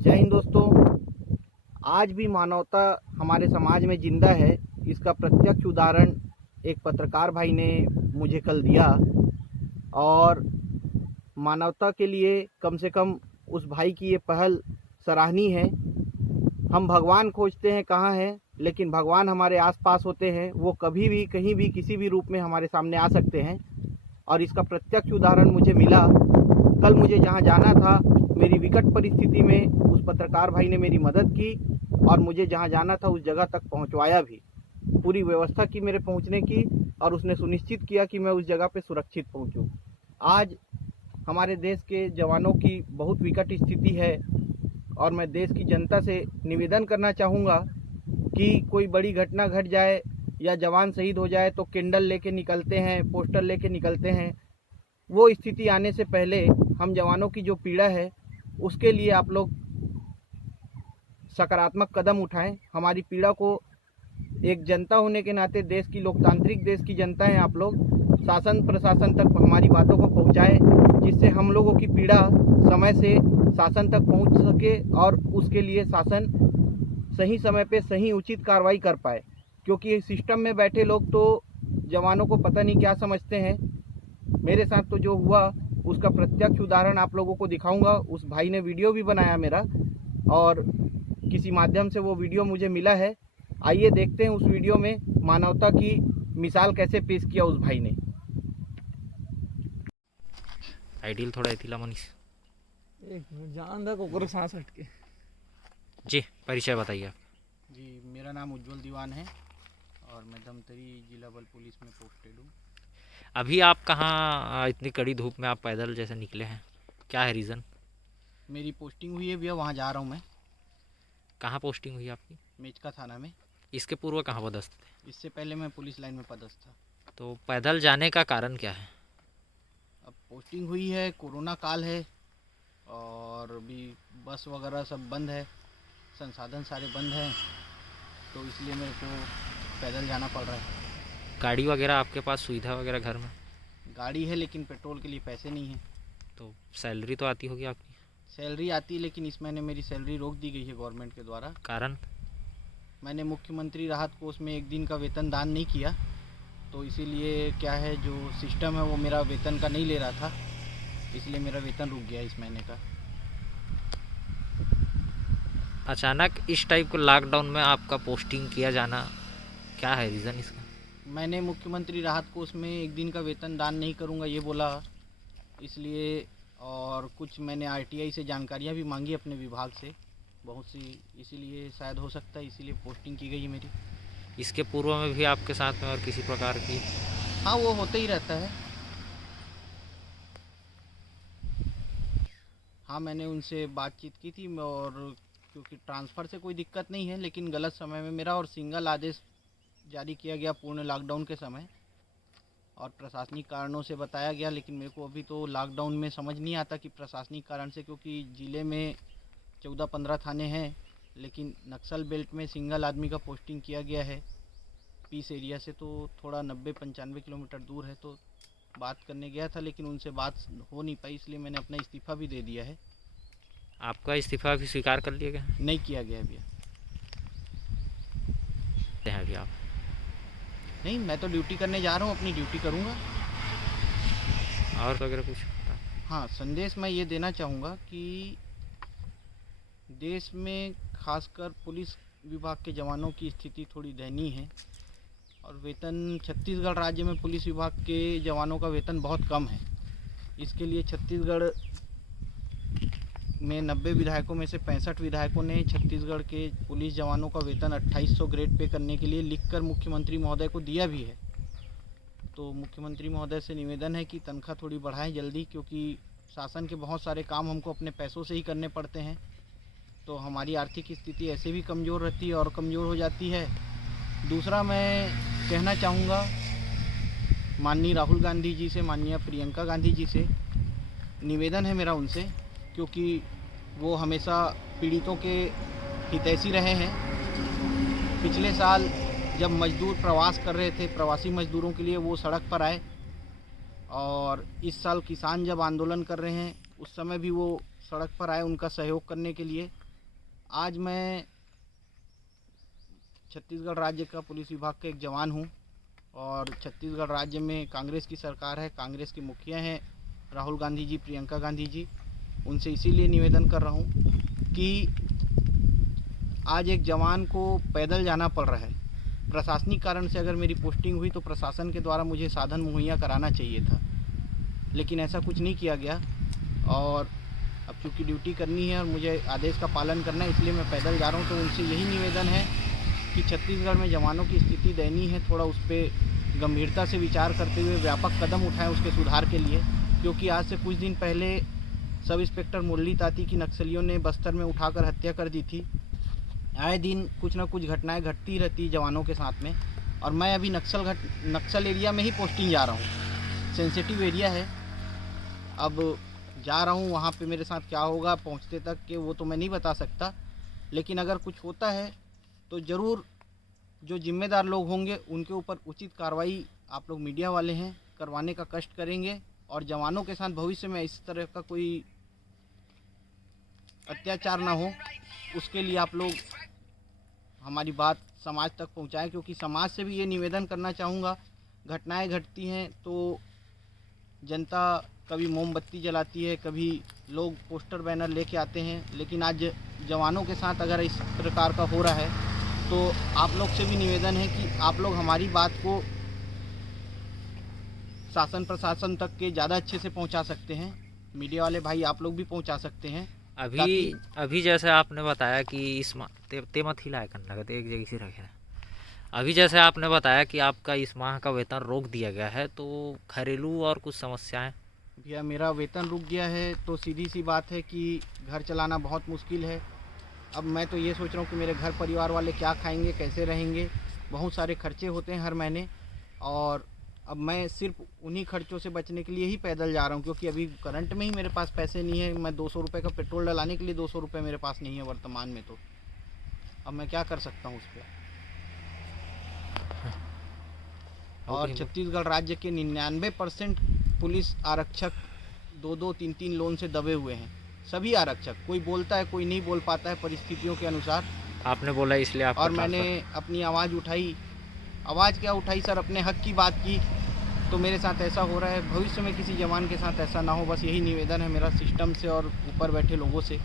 जय हिंद दोस्तों। आज भी मानवता हमारे समाज में जिंदा है, इसका प्रत्यक्ष उदाहरण एक पत्रकार भाई ने मुझे कल दिया। और मानवता के लिए कम से कम उस भाई की ये पहल सराहनीय है। हम भगवान खोजते हैं कहाँ हैं, लेकिन भगवान हमारे आसपास होते हैं। वो कभी भी कहीं भी किसी भी रूप में हमारे सामने आ सकते हैं और इसका प्रत्यक्ष उदाहरण मुझे मिला। कल मुझे जहाँ जाना था, मेरी विकट परिस्थिति में उस पत्रकार भाई ने मेरी मदद की और मुझे जहाँ जाना था उस जगह तक पहुँचवाया भी। पूरी व्यवस्था की मेरे पहुँचने की और उसने सुनिश्चित किया कि मैं उस जगह पे सुरक्षित पहुँचूँ। आज हमारे देश के जवानों की बहुत विकट स्थिति है और मैं देश की जनता से निवेदन करना चाहूँगा कि कोई बड़ी घटना घट जाए या जवान शहीद हो जाए तो कैंडल लेके निकलते हैं, पोस्टर लेके निकलते हैं। वो स्थिति आने से पहले हम जवानों की जो पीड़ा है उसके लिए आप लोग सकारात्मक कदम उठाएं। हमारी पीड़ा को एक जनता होने के नाते, देश की लोकतांत्रिक देश की जनता है आप लोग, शासन प्रशासन तक हमारी बातों को पहुंचाएं, जिससे हम लोगों की पीड़ा समय से शासन तक पहुंच सके और उसके लिए शासन सही समय पे सही उचित कार्रवाई कर पाए। क्योंकि सिस्टम में बैठे लोग तो जवानों को पता नहीं क्या समझते हैं। मेरे साथ तो जो हुआ उसका प्रत्यक्ष उदाहरण आप लोगों को दिखाऊंगा। उस भाई ने वीडियो भी बनाया मेरा और किसी माध्यम से वो वीडियो मुझे मिला है। आइए देखते हैं उस वीडियो में मानवता की मिसाल कैसे पेश किया उस भाई ने। आइडियल थोड़ा इथिला मनीष एक मिनट जान दा कोकरो सांस हटके। जी, परिचय बताइए आप। जी, मेरा नाम उज्जवल दीवान है और मैं धमतरी जिला बल पुलिस में पोस्टेड हूँ। अभी आप कहाँ इतनी कड़ी धूप में आप पैदल जैसे निकले हैं, क्या है रीज़न? मेरी पोस्टिंग हुई है भैया, वहाँ जा रहा हूँ मैं। कहाँ पोस्टिंग हुई आपकी? मेचका थाना में। इसके पूर्व कहाँ पदस्थ थे? इससे पहले मैं पुलिस लाइन में पदस्थ था। तो पैदल जाने का कारण क्या है? अब पोस्टिंग हुई है, कोरोना काल है और अभी बस वगैरह सब बंद है, संसाधन सारे बंद हैं, तो इसलिए मेरे को पैदल जाना पड़ रहा है। गाड़ी वगैरह आपके पास, सुविधा वगैरह घर में? गाड़ी है लेकिन पेट्रोल के लिए पैसे नहीं हैं। तो सैलरी तो आती होगी आपकी? सैलरी आती है लेकिन इस महीने मेरी सैलरी रोक दी गई है गवर्नमेंट के द्वारा। कारण? मैंने मुख्यमंत्री राहत कोष में एक दिन का वेतन दान नहीं किया, तो इसीलिए क्या है, जो सिस्टम है वो मेरा वेतन का नहीं ले रहा था, इसलिए मेरा वेतन रुक गया इस महीने का। अचानक इस टाइप को लॉकडाउन में आपका पोस्टिंग किया जाना, क्या है रीज़न इसका? मैंने मुख्यमंत्री राहत कोष में एक दिन का वेतन दान नहीं करूंगा ये बोला, इसलिए। और कुछ मैंने आरटीआई से जानकारियां भी मांगी अपने विभाग से बहुत सी, इसीलिए शायद हो सकता है इसीलिए पोस्टिंग की गई है मेरी। इसके पूर्व में भी आपके साथ में और किसी प्रकार की? हाँ, वो होता ही रहता है। हाँ, मैंने उनसे बातचीत की थी और क्योंकि ट्रांसफ़र से कोई दिक्कत नहीं है, लेकिन गलत समय में मेरा और सिंगल आदेश जारी किया गया पूर्ण लॉकडाउन के समय और प्रशासनिक कारणों से बताया गया। लेकिन मेरे को अभी तो लॉकडाउन में समझ नहीं आता कि प्रशासनिक कारण से, क्योंकि ज़िले में 14-15 थाने हैं, लेकिन नक्सल बेल्ट में सिंगल आदमी का पोस्टिंग किया गया है पीस एरिया से, तो थोड़ा 90-95 किलोमीटर दूर है। तो बात करने गया था लेकिन उनसे बात हो नहीं पाई, इसलिए मैंने अपना इस्तीफ़ा भी दे दिया है। आपका इस्तीफ़ा भी स्वीकार कर लिया गया? नहीं किया गया भैया। हैं अभी आप? नहीं, मैं तो ड्यूटी करने जा रहा हूँ, अपनी ड्यूटी करूँगा। और वगैरह कुछ? हाँ, संदेश मैं ये देना चाहूँगा कि देश में खासकर पुलिस विभाग के जवानों की स्थिति थोड़ी दयनीय है और वेतन छत्तीसगढ़ राज्य में पुलिस विभाग के जवानों का वेतन बहुत कम है। इसके लिए छत्तीसगढ़ में 90 विधायकों में से 65 विधायकों ने छत्तीसगढ़ के पुलिस जवानों का वेतन 2800 ग्रेड पे करने के लिए लिखकर मुख्यमंत्री महोदय को दिया भी है। तो मुख्यमंत्री महोदय से निवेदन है कि तनख्वाह थोड़ी बढ़ाएं जल्दी, क्योंकि शासन के बहुत सारे काम हमको अपने पैसों से ही करने पड़ते हैं, तो हमारी आर्थिक स्थिति ऐसे भी कमज़ोर रहती है और कमज़ोर हो जाती है। दूसरा मैं कहना चाहूँगा माननीय राहुल गांधी जी से, माननीय प्रियंका गांधी जी से निवेदन है मेरा उनसे, क्योंकि वो हमेशा पीड़ितों के हितैषी रहे हैं। पिछले साल जब मजदूर प्रवास कर रहे थे, प्रवासी मजदूरों के लिए वो सड़क पर आए, और इस साल किसान जब आंदोलन कर रहे हैं उस समय भी वो सड़क पर आए उनका सहयोग करने के लिए। आज मैं छत्तीसगढ़ राज्य का पुलिस विभाग का एक जवान हूँ और छत्तीसगढ़ राज्य में कांग्रेस की सरकार है, कांग्रेस के मुखिया हैं राहुल गांधी जी, प्रियंका गांधी जी। उनसे इसीलिए निवेदन कर रहा हूँ कि आज एक जवान को पैदल जाना पड़ रहा है। प्रशासनिक कारण से अगर मेरी पोस्टिंग हुई तो प्रशासन के द्वारा मुझे साधन मुहैया कराना चाहिए था, लेकिन ऐसा कुछ नहीं किया गया। और अब चूँकि ड्यूटी करनी है और मुझे आदेश का पालन करना है, इसलिए मैं पैदल जा रहा हूँ। तो उनसे यही निवेदन है कि छत्तीसगढ़ में जवानों की स्थिति दयनीय है, थोड़ा उस पर गंभीरता से विचार करते हुए व्यापक कदम उठाएं उसके सुधार के लिए। क्योंकि आज से कुछ दिन पहले सब इंस्पेक्टर मुरली ताती की नक्सलियों ने बस्तर में उठाकर हत्या कर दी थी। आए दिन कुछ ना कुछ घटनाएं घटती रहती जवानों के साथ में। और मैं अभी नक्सल एरिया में ही पोस्टिंग जा रहा हूँ, सेंसिटिव एरिया है। अब जा रहा हूँ, वहाँ पे मेरे साथ क्या होगा पहुँचते तक के वो तो मैं नहीं बता सकता, लेकिन अगर कुछ होता है तो ज़रूर जो जिम्मेदार लोग होंगे उनके ऊपर उचित कार्रवाई आप लोग मीडिया वाले हैं करवाने का कष्ट करेंगे। और जवानों के साथ भविष्य में इस तरह का कोई अत्याचार ना हो, उसके लिए आप लोग हमारी बात समाज तक पहुंचाएं। क्योंकि समाज से भी ये निवेदन करना चाहूँगा, घटनाएं घटती हैं तो जनता कभी मोमबत्ती जलाती है, कभी लोग पोस्टर बैनर लेके आते हैं, लेकिन आज जवानों के साथ अगर इस प्रकार का हो रहा है तो आप लोग से भी निवेदन है कि आप लोग हमारी बात को शासन प्रशासन तक के ज़्यादा अच्छे से पहुंचा सकते हैं। मीडिया वाले भाई आप लोग भी पहुंचा सकते हैं। अभी जैसे आपने बताया कि इस ते मत हिलाए करना कहते एक जगह से रखे। अभी जैसे आपने बताया कि आपका इस माह का वेतन रोक दिया गया है, तो घरेलू और कुछ समस्याएं? भैया मेरा वेतन रुक गया है तो सीधी सी बात है कि घर चलाना बहुत मुश्किल है। अब मैं तो ये सोच रहा हूँ कि मेरे घर परिवार वाले क्या खाएंगे, कैसे रहेंगे। बहुत सारे खर्चे होते हैं हर महीने, और अब मैं सिर्फ उन्हीं खर्चों से बचने के लिए ही पैदल जा रहा हूँ। क्योंकि अभी करंट में ही मेरे पास पैसे नहीं है। मैं 200 रुपये का पेट्रोल डलाने के लिए 200 रुपये मेरे पास नहीं है वर्तमान में। तो अब मैं क्या कर सकता हूँ उस पर। और छत्तीसगढ़ राज्य के 99% पुलिस आरक्षक 2-2, 3-3 लोन से दबे हुए हैं। सभी आरक्षक, कोई बोलता है कोई नहीं बोल पाता है परिस्थितियों के अनुसार। आपने बोला इसलिए आप और मैंने अपनी आवाज़ उठाई। आवाज़ क्या उठाई सर, अपने हक की बात की, तो मेरे साथ ऐसा हो रहा है। भविष्य में किसी जवान के साथ ऐसा ना हो, बस यही निवेदन है मेरा सिस्टम से और ऊपर बैठे लोगों से।